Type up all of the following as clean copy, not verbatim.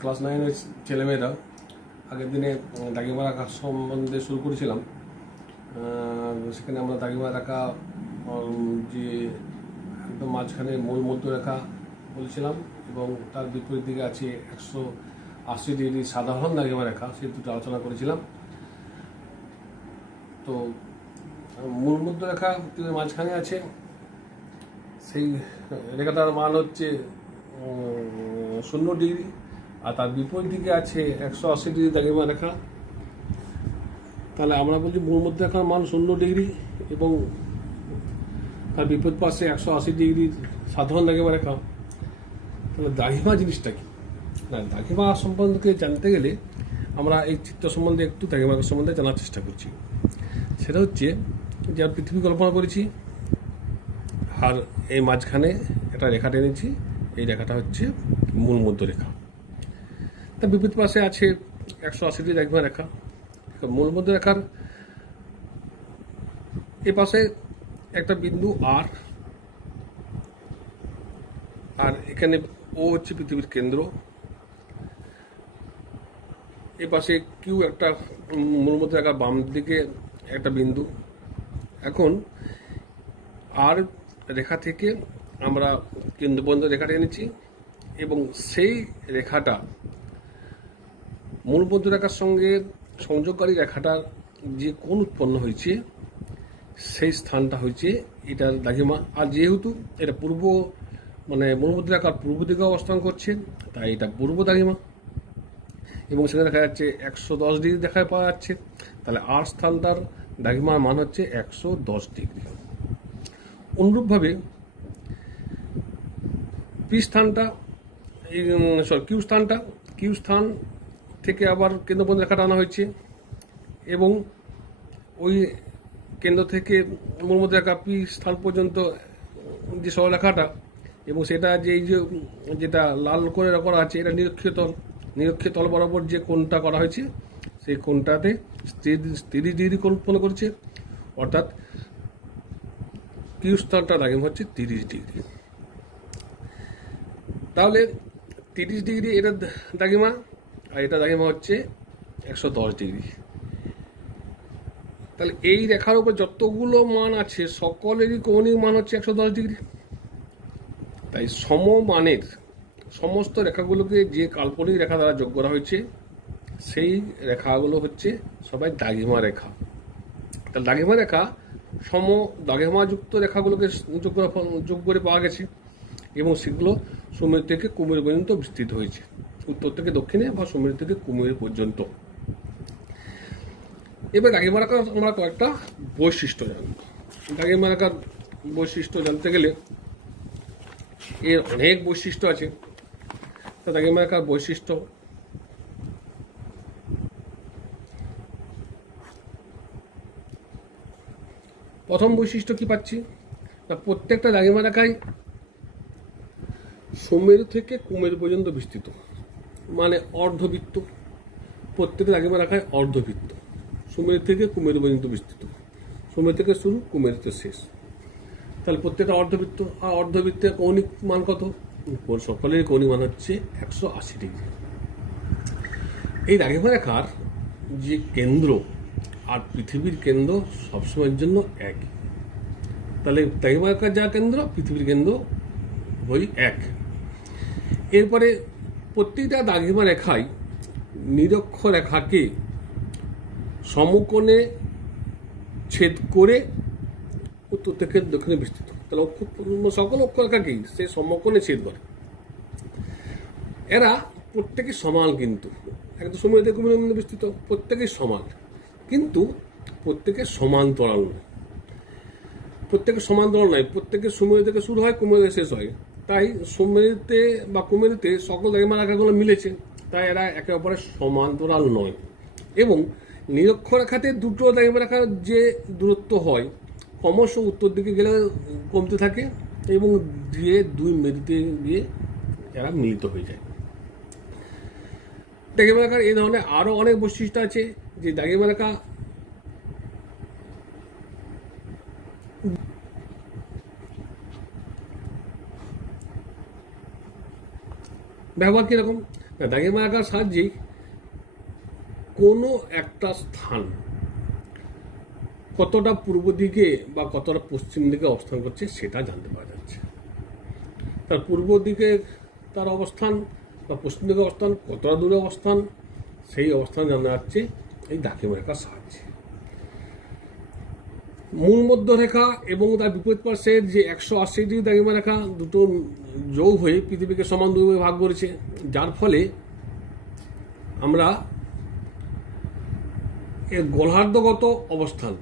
Class 9-এর ছেলেমেয়েরা আগের দিনে দাগিমা রাখা সম্বন্ধে শুরু করেছিলাম। সেখানে আমরা দাগিমা রাখা যে একদম মাঝখানে মূল মধ্যরেখা বলেছিলাম এবং তার বিপরীত দিকে আছে 180 ডিগ্রি সাধারণ দাগিমা রেখা, সেই দুটো আলোচনা করেছিলাম। তো মূল মধ্যরেখা মাঝখানে আছে, সেই রেখাটার মান হচ্ছে 0 ডিগ্রি, আর তার বিপরীত দিকে আছে 180 ডিগ্রি দাগিমা রেখা। তাহলে আমরা বলছি মূল মধ্যরেখার মান 0 ডিগ্রি এবং তার বিপরীত পাশে 180 ডিগ্রি সাধারণ দাগিমা রেখা। তাহলে দাগিমা জিনিসটা কি? না, দাগিমা সম্বন্ধে জানতে গেলে আমরা এই চিত্র সম্বন্ধে একটু দাগিমা সম্বন্ধে জানার চেষ্টা করছি। সেটা হচ্ছে যে পৃথিবী কল্পনা করেছি, আর এই মাঝখানে একটা রেখা টেনেছি, এই রেখাটা হচ্ছে মূল মধ্যরেখা। তার বিপরীত পাশে আছে 180 ডিগ্রি দাগিমা রেখা। মূল মধ্যরেখার এ পাশে একটা বিন্দু আর এখানে ও হচ্ছে পৃথিবীর কেন্দ্র, এ পাশে কিউ একটা মূল মধ্যরেখার বাম দিকে একটা বিন্দু। এখন আর রেখা থেকে আমরা কেন্দ্র পর্যন্ত রেখাটা এনেছি এবং সেই রেখাটা মূল মধ্যরেখার সঙ্গে সংযোগকারী রেখাটার যে কোণ উৎপন্ন হয়েছে সেই স্থানটা হয়েছে এটার দাগিমা। আর যেহেতু এটা মূল মধ্যরেখার পূর্ব দিকে অবস্থান করছে, তাই এটা পূর্ব দাগিমা এবং সেখানে দেখা যাচ্ছে 110 ডিগ্রি দেখা পাওয়া যাচ্ছে। তাহলে আর স্থানটার দাগিমার মান হচ্ছে 110 ডিগ্রি। অনুরূপভাবে কিউ স্থান থেকে আবার কেন্দ্র পর্যন্ত রেখাটা আনা হয়েছে এবং ওই কেন্দ্র থেকে মূল মধ্যরেখা পি স্থান পর্যন্ত যে সরলরেখাটা এবং সেটা যেটা লাল করে করা আছে, এটা নিরক্ষীয় তল বরাবর যে কোণটা করা হয়েছে সেই কোণটাতে 30 ডিগ্রি কোণ উৎপন্ন করছে, অর্থাৎ কিউ স্থানটা দাগিমা হচ্ছে 30 ডিগ্রি। তাহলে 30 ডিগ্রি এটা দাগিমা, আর এটা দাগিমা হচ্ছে 110 ডিগ্রি। তাহলে এই রেখার উপর যতগুলো মান আছে সকলেরই কৌণিক মান হচ্ছে 110 ডিগ্রি। তাই সমমানের সমস্ত রেখাগুলোকে যে কাল্পনিক রেখা দ্বারা যোগ করা হয়েছে সেই রেখাগুলো হচ্ছে সবাই দাগিমা রেখা। তাহলে দাগিমা রেখা দাগিমাযুক্ত রেখাগুলোকে যোগ করে পাওয়া গেছে এবং সেগুলো সুমেরু থেকে কুমেরু পর্যন্ত বিস্তৃত হয়েছে, উত্তর থেকে দক্ষিণে বা সুমেরু থেকে কুমেরু পর্যন্ত। এবার দাগিমা রেখার আমরা কয়েকটা বৈশিষ্ট্য জানব। দাগিমা রেখার বৈশিষ্ট্য জানতে গেলে এর অনেক বৈশিষ্ট্য আছে। তা দাগিমা রেখার বৈশিষ্ট্য, প্রথম বৈশিষ্ট্য কি পাচ্ছি না, প্রত্যেকটা দাগিমা রেখায় সুমেরু থেকে কুমেরু পর্যন্ত বিস্তৃত, মানে অর্ধবৃত্ত। প্রত্যেকটা দাগিমা রেখায় অর্ধবৃত্ত, সুমেরু থেকে কুমেরু পর্যন্ত বিস্তৃত, সুমেরু থেকে শুরু কুমেরুতে শেষ। তাহলে প্রত্যেকটা অর্ধবৃত্ত, আর অর্ধবৃত্তের কৌণিক মান কত? সকলের কৌণিক মান হচ্ছে 180 ডিগ্রি। এই দাগিমা রেখার যে কেন্দ্র আর পৃথিবীর কেন্দ্র সবসময়ের জন্য একই। তাহলে দাগিমা রেখার যা কেন্দ্র, পৃথিবীর কেন্দ্র ওই এক। এরপরে প্রত্যেকটা দাগিমা রেখায় নিরক্ষ রেখাকে সমকোণে ছেদ করে উত্তর থেকে দক্ষিণে বিস্তৃত। তাহলে সকল অক্ষরেখাকেই সে সমকোণে ছেদ করে। এরা প্রত্যেকে সমান, কিন্তু একদম সুমেরু থেকে কুমেরু পর্যন্ত বিস্তৃত, প্রত্যেকেই সমান, কিন্তু প্রত্যেকে সমান্তরাল নয়। প্রত্যেকে সুমেরু থেকে শুরু হয়, কুমেরু শেষ হয়। তাই সুমেরুতে বা কুমেরুতে সকল দাগিমা রেখাগুলো মিলেছে, তাই এরা একে অপরের সমান্তরাল নয়। এবং নিরক্ষ রেখাতে দুটো দাগিমা রেখার যে দূরত্ব হয় ক্রমশ উত্তর দিকে গেলে কমতে থাকে এবং দুই মেরুতে গিয়ে এরা মিলিত হয়ে যায়। দাগিমা রেখার এই ধরনের আরো অনেক বৈশিষ্ট্য আছে। যে দাগিমা রেখা ব্যবহার কিরকম দাগেমারাকার সাহায্যে কোনো একটা স্থান কতটা পূর্ব দিকে বা কতটা পশ্চিম দিকে অবস্থান করছে সেটা জানতে পারা যাচ্ছে। তার পূর্ব দিকে তার অবস্থান বা পশ্চিম দিকে অবস্থান, কতটা দূরে অবস্থান, সেই অবস্থান জানা যাচ্ছে এই দাগেমারাকার সাহায্যে। মূল মধ্যরেখা এবং তার বিপরীত পার্শ্বের যে 180 ডিগ্রি দাগেমারেখা দুটো যোগ হয়ে পৃথিবীকে সমান দুই ভাগে ভাগ করেছে, যার ফলে আমরা এর গোলার্ধগত অবস্থান,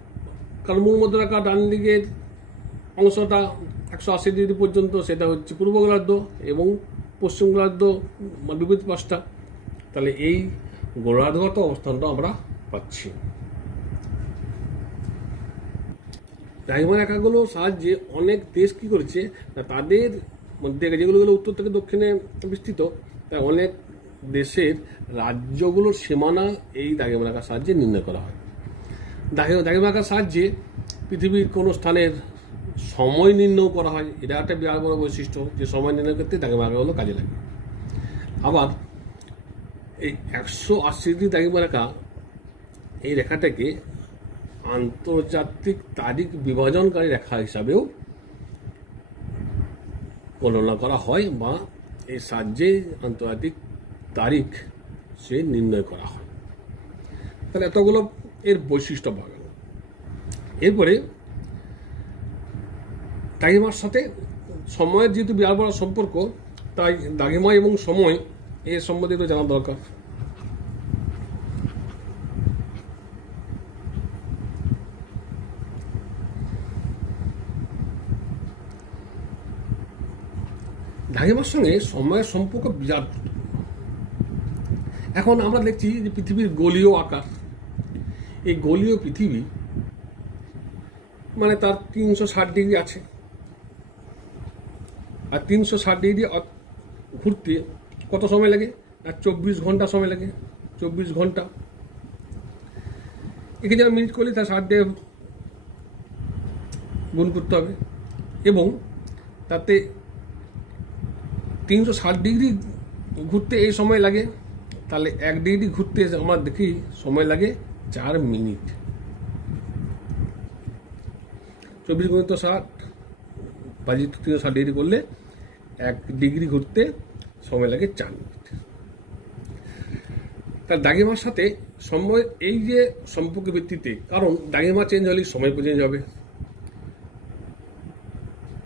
কারণ মূল মধ্যরেখা ডান দিকের অংশটা 180 ডিগ্রি পর্যন্ত, সেটা হচ্ছে পূর্ব গোলার্ধ, এবং পশ্চিম গোলার্ধ বিপরীত পাশটা, তাহলে এই গোলার্ধগত অবস্থানটা আমরা পাচ্ছি। দাগেমারেখাগুলো সাহায্যে অনেক দেশ কি করেছে না, তাদের মধ্যে যেগুলো উত্তর থেকে দক্ষিণে বিস্তৃত, তাই অনেক দেশের রাজ্যগুলোর সীমানা এই দাগেমারেখার সাহায্যে নির্ণয় করা হয়। দাগেমারেখার সাহায্যে পৃথিবীর কোনো স্থানের সময় নির্ণয় করা হয়, এটা একটা বিরাট বড় বৈশিষ্ট্য যে সময় নির্ণয় করতে দাগেমারেখাগুলো কাজে লাগে। আবার এই 180 ডিগ্রি দাগেমারেখা এই রেখাটাকে আন্তর্জাতিক তারিখ বিভাজনকারী রেখা হিসাবেও গণনা করা হয়, বা এই সাহায্যে আন্তর্জাতিক তারিখ সে নির্ণয় করা হয়। তাহলে এতগুলো এর বৈশিষ্ট্য পাওয়া গেল। এরপরে দাগেমার সাথে সময়ের যেহেতু বিরাট বড় সম্পর্ক, তাই দাগেমা এবং সময় এর সম্বন্ধে তো জানা দরকার। দাগেমার সঙ্গে সময়ের সম্পর্ক বিরাট। এখন আমরা দেখছি যে পৃথিবীর গোলীয় আকার, এই গোলীয় পৃথিবী মানে তার 360 ডিগ্রি আছে, আর 360 ডিগ্রি ঘুরতে কত সময় লাগে? আর 24 ঘন্টা সময় লাগে। 24 ঘন্টা একে যারা মিনিট করলে তার 60 দিয়ে গুণ করতে হবে, এবং তাতে 360 ডিগ্রি ঘুরতে এই সময় লাগে, তাহলে 1 ডিগ্রি ঘুরতে আমরা দেখি সময় লাগে 4 মিনিট। 24 গুণিত 60 বাজি 360 ডিগ্রি করলে 1 ডিগ্রি ঘুরতে সময় লাগে 4 মিনিট। তার দাগেমার সাথে সময় এই যে সম্পর্কের ভিত্তিতে, কারণ দাগেমা চেঞ্জ হলে সময় চেঞ্জ হবে।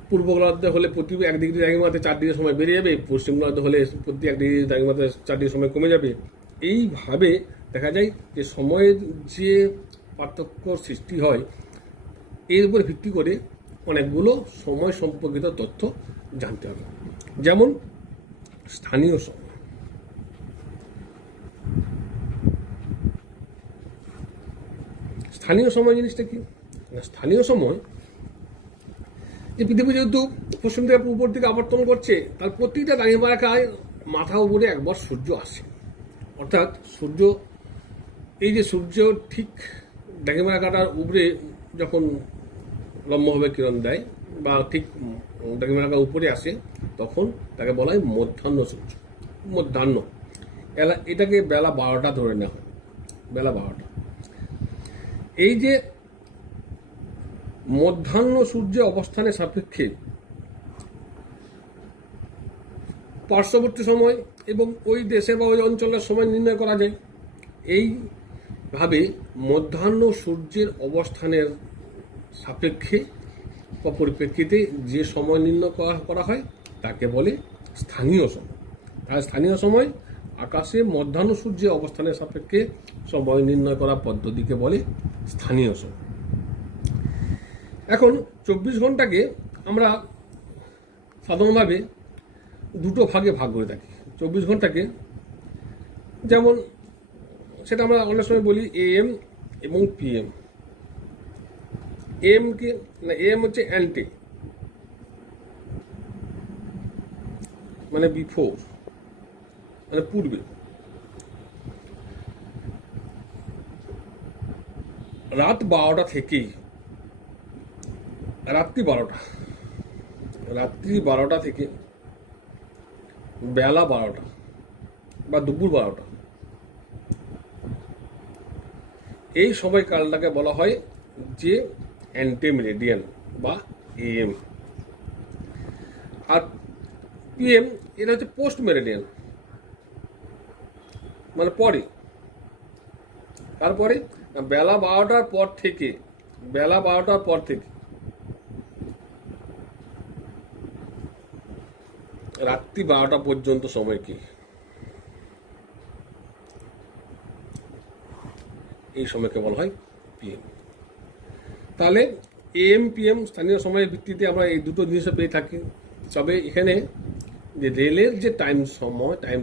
পূর্ব গোলার্ধে হলে প্রতি 1 ডিগ্রি দাগেমাতে 4 ডিগ্রি সময় বেড়ে যাবে, পশ্চিম গোলার্ধে হলে প্রতি 1 ডিগ্রি দাগেমাতে 4 ডিগ্রি সময় কমে যাবে। এইভাবে দেখা যায় যে সময়ের যে পার্থক্য সৃষ্টি হয়, এর উপর ভিত্তি করে অনেকগুলো সময় সম্পর্কিত তথ্য জানতে হবে। যেমন স্থানীয় সময়। স্থানীয় সময় জিনিসটা কি? স্থানীয় সময় যে পৃথিবী যেহেতু পশ্চিম থেকে পূর্ব দিকে আবর্তন করছে, তার প্রতিটা দাগেমারেখায় মাথা উপরে একবার সূর্য আসে। অর্থাৎ সূর্য, এই যে সূর্য ঠিক দাগেমারেখাটার উপরে যখন লম্বভাবে কিরণ দেয় বা ঠিক দাগেমারেখার উপরে আসে, তখন তাকে বলা হয় মধ্যাহ্ন সূর্য। মধ্যাহ্ন এটাকে বেলা 12টা ধরে নেওয়া হয়, বেলা 12টা। এই যে মধ্যাহ্ন সূর্যের অবস্থানের সাপেক্ষে পার্শ্ববর্তী সময় এবং ওই দেশে বা ওই অঞ্চলের সময় নির্ণয় করা যায়। এইভাবে মধ্যাহ্ন সূর্যের অবস্থানের সাপেক্ষে বা পরিপ্রেক্ষিতে যে সময় নির্ণয় করা হয় তাকে বলে স্থানীয় সময়। আর স্থানীয় সময় আকাশে মধ্যাহ্ন সূর্যের অবস্থানের সাপেক্ষে সময় নির্ণয় করা পদ্ধতিকে বলে স্থানীয় সময়। এখন 24 ঘন্টাকে আমরা সাধারণভাবে দুটো ভাগে ভাগ করে থাকি। 24 ঘন্টাকে যেমন সেটা আমরা অনেক সময় বলি AM এবং PM। AM কি না, AM হচ্ছে অ্যান্টি, মানে বিফোর, মানে পূর্বে। রাত 12টা থেকে রাত্রি 12টা থেকে বেলা 12টা, বা দুপুর 12টা, এই সময়কালটাকে বলা হয় যে অ্যান্টিমেরিডিয়ান বা এএম। আর পিএম এটা হচ্ছে পোস্ট মেরিডিয়ান, মানে পরে। তারপরে বেলা 12টার পর থেকে রাত্রি 12টা পর্যন্ত সময় কি, এই সময়কে বলা হয় পিএম। তাহলে এএম পিএম স্থানীয় সময়ের ভিত্তিতে আমরা এই দুটো জিনিসও পেয়ে থাকি। তবে এখানে যে রেলের যে টাইম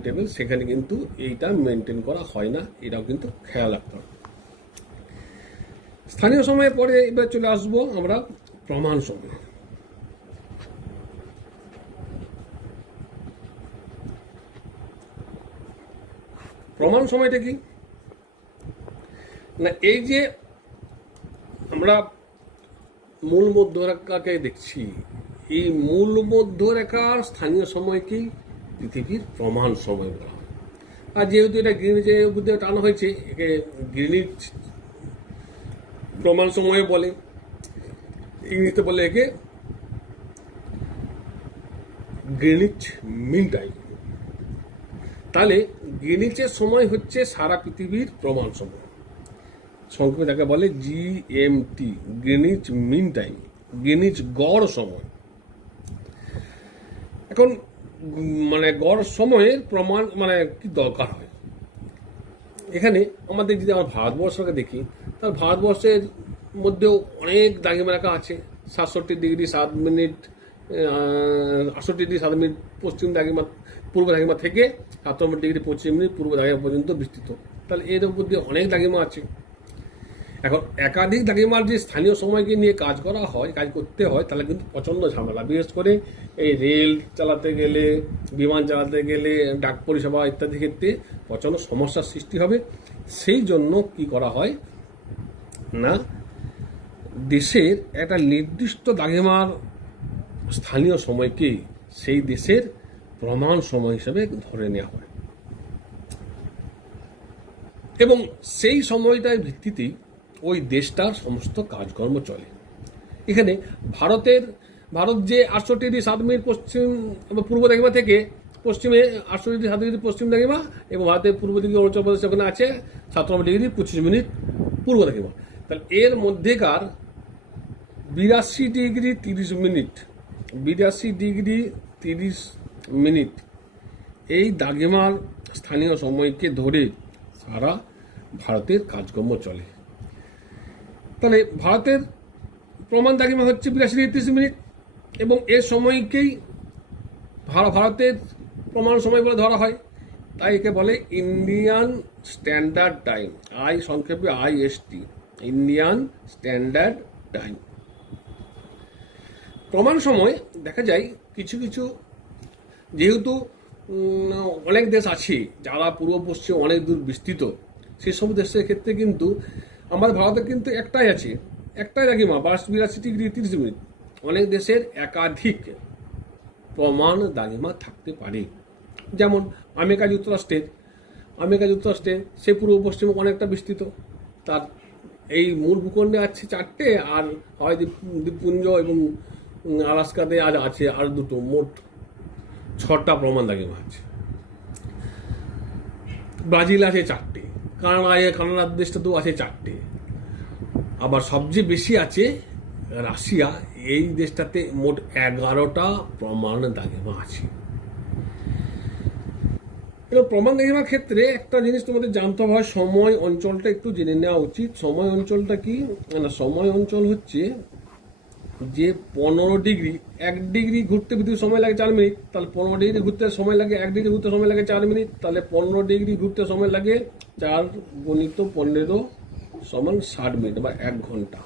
টেবিল, সেখানে কিন্তু এইটা মেনটেন করা হয় না, এটাও কিন্তু খেয়াল রাখতে হবে। স্থানীয় সময়ের পরে এবার চলে আসবো আমরা প্রমাণ সময়। প্রমাণ সময়টা কি না, এই যে আমরা মূল মধ্যরেখাকে দেখছি, এই মূল মধ্যরেখার স্থানীয় সময়কেই পৃথিবীর প্রমাণ সময় বলা হয়। আর যেহেতু এটা গ্রিনিচের মধ্যে টানা হয়েছে, একে গ্রিনিচ প্রমাণ সময় বলে, ইংরেজিতে বলে একে গ্রিনিচ মিন টাইম। তাহলে গ্রিনিচের সময় হচ্ছে সারা পৃথিবীর প্রমাণ সময়, সংক্ষেপে তাকে বলে GMT, Greenwich mean time, Greenwich গড় সময়। এখন মানে গড় সময়ের প্রমাণ মানে কি দরকার হয়, এখানে আমাদের যদি আমরা ভারতবর্ষকে দেখি, তার ভারতবর্ষের মধ্যেও অনেক দ্রাঘিমারেখা আছে। 67 ডিগ্রি 7 মিনিট, 68 ডিগ্রি 7 মিনিট পশ্চিম দ্রাঘিমা, পূর্ব দ্রাঘিমা থেকে 97 ডিগ্রি 25 মিনিট পূর্ব দ্রাঘিমা পর্যন্ত বিস্তৃত। তাহলে এর মধ্যে অনেক দ্রাঘিমা আছে। এখন একাধিক দ্রাঘিমার যে স্থানীয় সময়কে নিয়ে কাজ করতে হয়, তাহলে কিন্তু প্রচণ্ড ঝামেলা। বিশেষ করে এই রেল চালাতে গেলে, বিমান চালাতে গেলে, ডাক পরিষেবা ইত্যাদি ক্ষেত্রে প্রচণ্ড সমস্যার সৃষ্টি হবে। সেই জন্য কি করা হয় না, দেশের একটা নির্দিষ্ট দ্রাঘিমার স্থানীয় সময়কে সেই দেশের প্রমাণ সময় হিসেবে ধরে নেওয়া হয়, এবং সেই সময়টার ভিত্তিতেই ওই দেশটার সমস্ত কাজকর্ম চলে। এখানে ভারত যে 68 ডিগ্রি 7 মিনিট পশ্চিম পূর্ব দ্রাঘিমা থেকে পশ্চিমে 68 ডিগ্রি 7 ডিগ্রি পশ্চিম দ্রাঘিমা, এবং ভারতের পূর্ব দিকে অরুণাচল প্রদেশ ওখানে আছে 97 ডিগ্রি 25 মিনিট পূর্ব দ্রাঘিমা। তাহলে এর মধ্যেকার 82 ডিগ্রি 30 মিনিট এই দ্রাঘিমার স্থানীয় সময়কে ধরে সারা ভারতের কাজকর্ম চলে। তাহলে ভারতের প্রমাণ দ্রাঘিমা হচ্ছে 82 ডিগ্রি 30 মিনিট, এবং এর সময়কেই ভারতের প্রমাণ সময় বলে ধরা হয়। তাই একে বলে ইন্ডিয়ান স্ট্যান্ডার্ড টাইম, সংক্ষেপে IST, ইন্ডিয়ান স্ট্যান্ডার্ড টাইম। প্রমাণ সময় দেখা যায় কিছু যেহেতু অনেক দেশ আছে যারা পূর্ব পশ্চিম অনেক দূর বিস্তৃত, সেসব দেশের ক্ষেত্রে কিন্তু আমাদের ভারতে কিন্তু একটাই দ্রাঘিমা 82 ডিগ্রি 30 মিনিট। অনেক দেশের একাধিক প্রমাণ দ্রাঘিমা থাকতে পারে। যেমন আমেরিকা যুক্তরাষ্ট্রের সে পূর্ব পশ্চিমে অনেকটা বিস্তৃত, তার এই মূল ভূখণ্ডে আছে 4টে, আর হয় দ্বীপপুঞ্জ এবং আলাস্কাতে আছে আর 2টো, মোট 6টা প্রমাণ দ্রাঘিমা আছে। ব্রাজিল আছে 4টে, কানাডা দেশটা তো আছে 4টে, আবার সবচেয়ে বেশি আছে রাশিয়া, এই দেশটাতে মোট 11টা প্রমাণ দ্রাঘিমা আছে। এবার প্রমাণ দ্রাঘিমার ক্ষেত্রে একটা জিনিস তোমাদের জানতে হবে, সময় অঞ্চলটা একটু জেনে নেওয়া উচিত। সময় অঞ্চলটা কি না, সময় অঞ্চল হচ্ছে যে 15 ডিগ্রি, 1 ডিগ্রি ঘুরতে পৃথিবীর সময় লাগে 4 মিনিট, তাহলে 15 ডিগ্রি ঘুরতে সময় লাগে 1 ডিগ্রি ঘুরতে সময় লাগে 4 মিনিট, তাহলে 15 ডিগ্রি ঘুরতে সময় লাগে 4 গুণিত 15 সমান 60 মিনিট বা 1 ঘন্টা।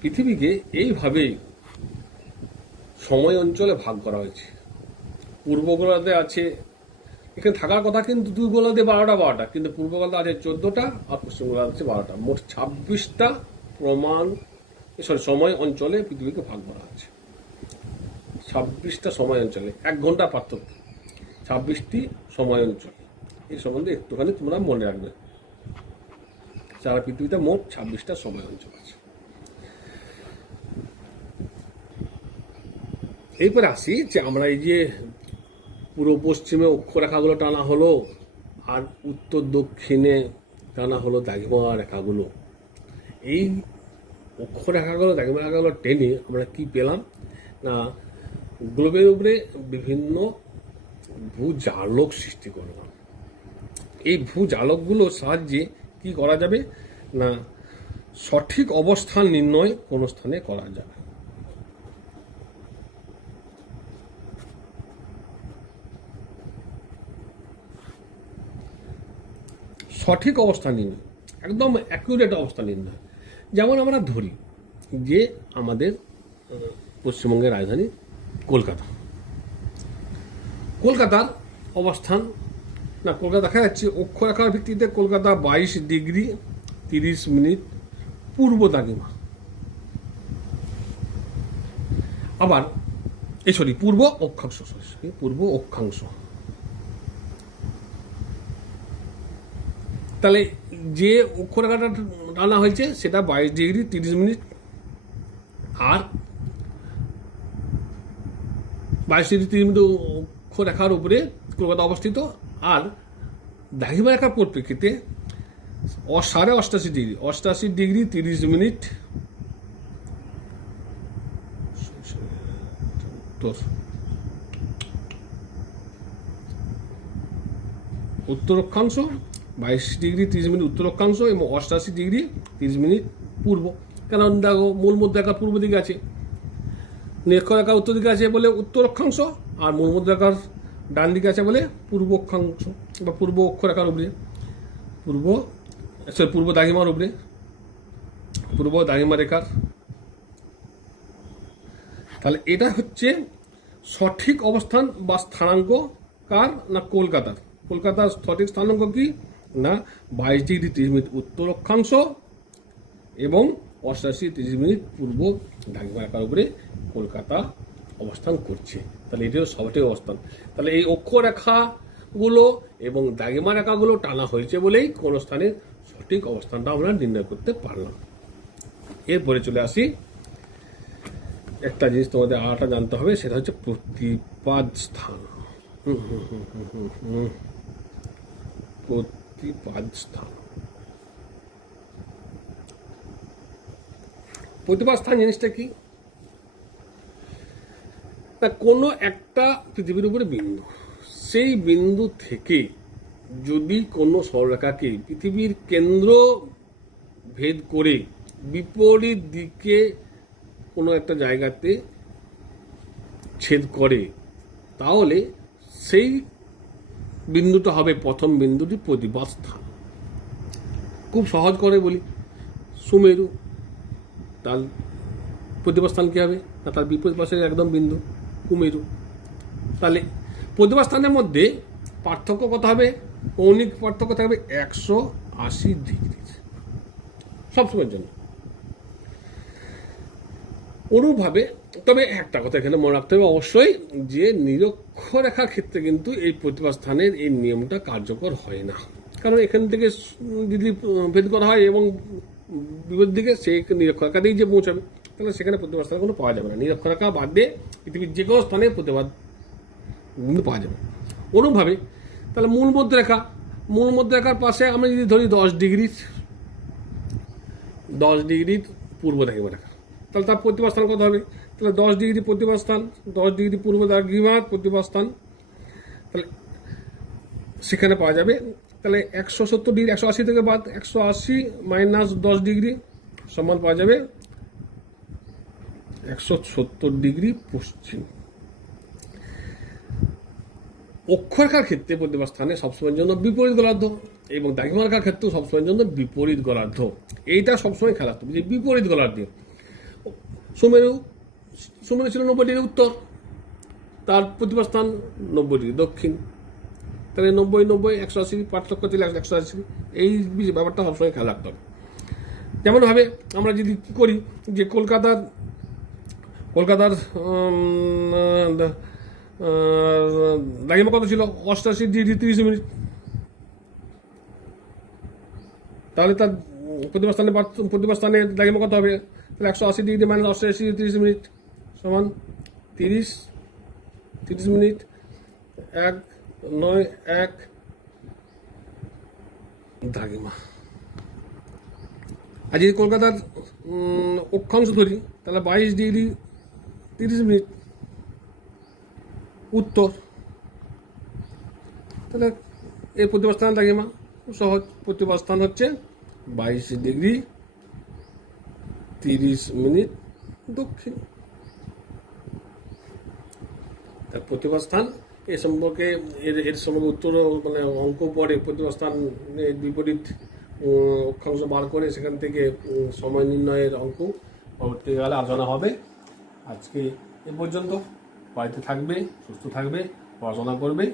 পৃথিবীকে এইভাবে সময় অঞ্চলে ভাগ করা হয়েছে। পূর্ব গোলার্ধে আছে, এখানে থাকার কথা কিন্তু দুই গোলার্ধে 12টা, কিন্তু পূর্ব গোলার্ধে আছে 14টা আর পশ্চিম গোলার্ধে আছে 12টা, মোট 26টা সময় অঞ্চলে পৃথিবীকে ভাগ করা আছে। 26টা সময় অঞ্চলে 1 ঘন্টা পার্থক্য। 26টি সময় অঞ্চল। এই সম্বন্ধে একটুখানি তোমরা মনে রাখবে। সারা পৃথিবীতে মোট 26টা সময় অঞ্চল আছে। এরপরে আসি যে আমরা এই যে পূর্ব পশ্চিমে অক্ষরেখাগুলো টানা হলো আর উত্তর দক্ষিণে টানা হলো দ্রাঘিমা রেখাগুলো। এই অক্ষরেখাগুলো দ্রাঘিমা রেখাগুলো টেনে আমরা কি পেলাম না, গ্লোবের উপরে বিভিন্ন ভূজালক সৃষ্টি করলাম। এই ভূজালকগুলোর সাহায্যে কি করা যাবে না, সঠিক অবস্থান নির্ণয় কোন স্থানে করা যাবে। সঠিক অবস্থান নির্ণয়, একদম অ্যাকুরেট অবস্থান নির্ণয়। যেমন আমরা ধরি যে আমাদের পশ্চিমবঙ্গের রাজধানী কলকাতা। কলকাতার অবস্থান না, কলকাতা দেখা যাচ্ছে অক্ষরেখার ভিত্তিতে কলকাতা 22 ডিগ্রি 30 মিনিট পূর্ব দ্রাঘিমা। আবার পূর্ব অক্ষাংশ, পূর্ব অক্ষাংশ। তাহলে যে অক্ষরেখাটা টানা হয়েছে সেটা 22 ডিগ্রি 30 মিনিট, আর 22 ডিগ্রি 30 মিনিট অক্ষরেখার উপরে কলকাতা অবস্থিত। আর দ্রাঘিমা রেখার পরিপ্রেক্ষিতে 88.5 ডিগ্রি 88 ডিগ্রি 30 মিনিট উত্তর অক্ষাংশ, 22 ডিগ্রি 30 মিনিট উত্তর অক্ষাংশ এবং 88 ডিগ্রি 30 মিনিট পূর্ব। কারণ দেখো মূল মধ্যরেখা পূর্ব দিকে আছে, নিরক্ষরেখা উত্তর দিকে আছে বলে উত্তর অক্ষাংশ, আর মূল মধ্যরেখার ডান দিকে আছে বলে পূর্ব অক্ষাংশ বা পূর্ব অক্ষরেখার উপরে, পূর্ব দ্রাঘিমার উপরে, পূর্ব দ্রাঘিমা রেখার। তাহলে এটা হচ্ছে সঠিক অবস্থান বা স্থানাঙ্ক কার না, কলকাতার। কলকাতার সঠিক স্থানাঙ্ক কি না, 22 ডিগ্রি 30 মিনিট উত্তর অক্ষাংশ এবং 88 30 মিনিট পূর্ব দ্রাঘিমা রেখার উপরে কলকাতা অবস্থান করছে। তাহলে এটিও সঠিক অবস্থান। তাহলে এই অক্ষরেখাগুলো এবং দ্রাঘিমা রেখাগুলো টানা হয়েছে বলেই কোন স্থানের সঠিক অবস্থানটা আমরা নির্ণয় করতে পারলাম। এরপরে চলে আসি, একটা জিনিস তোমাদের আরেকটা জানতে হবে, সেটা হচ্ছে প্রতিপাদ স্থান। প্রতিপাদ স্থান, প্রতিপাদ স্থান জিনিসটা কি না, কোনো একটা পৃথিবীর উপরে বিন্দু, সেই বিন্দু থেকে যদি কোনো সরলরেখাকে পৃথিবীর কেন্দ্র ভেদ করে বিপরীত দিকে কোনো একটা জায়গাতে ছেদ করে, তাহলে সেই বিন্দুটা হবে প্রথম বিন্দুটি প্রতিপাদ স্থান। খুব সহজ করে বলি, সুমেরু, তার প্রতিপাদ স্থান কী হবে না, তার বিপরীত পাশে একদম বিন্দু কুমেরু। তাহলে প্রতিপাদ স্থানের মধ্যে পার্থক্য কত হবে, কৌণিক পার্থক্য থাকবে 180 ডিগ্রি সবসময়ের জন্য। অনুরূপভাবে তবে একটা কথা এখানে মনে রাখতে হবে অবশ্যই, যে নিরক্ষরেখার ক্ষেত্রে কিন্তু এই প্রতিপাদ স্থানের এই নিয়মটা কার্যকর হয় না। কারণ এখান থেকে যদি ভেদ করা হয় এবং বিপরীত দিকে সেই নিরক্ষরেখাতেই যে পৌঁছাবে, তাহলে সেখানে প্রতিপাদ স্থান কোনো পাওয়া যাবে না। নিরক্ষরেখা বাদ দিয়ে পৃথিবীর যে কোনো স্থানে প্রতিপাদ বিন্দু পাওয়া যাবে। অনুরূপভাবে তাহলে মূল মধ্যরেখার পাশে আমরা যদি ধরি 10 ডিগ্রি পূর্ব দ্রাঘিমা রেখা, তাহলে তার প্রতিপাদ স্থান কত হবে, তাহলে 10 ডিগ্রি প্রতিপাদ স্থান, 10 ডিগ্রি পূর্ব দ্রাঘিমার প্রতিপাদ স্থান, তাহলে সেখানে পাওয়া যাবে। তাহলে 170 ডিগ্রি 180 থেকে বাদ 180 মাইনাস 10 ডিগ্রি সমান পাওয়া যাবে 170 ডিগ্রি পশ্চিম। অক্ষরেখার ক্ষেত্রে প্রতিপাদ স্থানে সবসময়ের জন্য বিপরীত গোলার্ধ এবং দ্রাঘিমা রেখার ক্ষেত্রেও সবসময়ের জন্য বিপরীত গোলার্ধ। এইটা সবসময় খেলা রাখতে হবে যে বিপরীত গোলার্ধে সুমেরু ছিল 90 ডিগ্রি উত্তর, তার প্রতিপাদ স্থান 90 ডিগ্রি দক্ষিণ। তাহলে 90 180 পার্থক্য ছিল 180। এই ব্যাপারটা সবসময় খেয়াল রাখতে হবে। যেমনভাবে আমরা যদি কী করি যে কলকাতার দ্রাঘিমা কত ছিল? 88 ডিগ্রি 30 মিনিট। তাহলে তার প্রতিবার স্থানে দ্রাঘিমা কত হবে? তাহলে 180 ডিগ্রি মাইনাস 88 ডিগ্রি 30 মিনিট সমান 30 মিনিট 191 দ্রাঘিমা। আর যদি কলকাতার অক্ষাংশ ধরি তাহলে 22 ডিগ্রি 30 মিনিট উত্তর। তাহলে এই প্রতিবার স্থানের দ্রাঘিমা সহজ, প্রতিবার স্থান হচ্ছে 22 ডিগ্রি 30 মিনিট দক্ষিণ। তার প্রতিবার স্থান এ সম্পর্কে এর সম্পর্কে উত্তর মানে অঙ্ক পড়ে প্রতিবার স্থান বিপরীত অক্ষাংশ বার করে সেখান থেকে সময় নির্ণয়ের অঙ্ক পরবর্তীকালে আলোচনা হবে। আজকে এ পর্যন্ত। বাড়িতে থাকবে, সুস্থ থাকবে, পড়াশোনা করবে।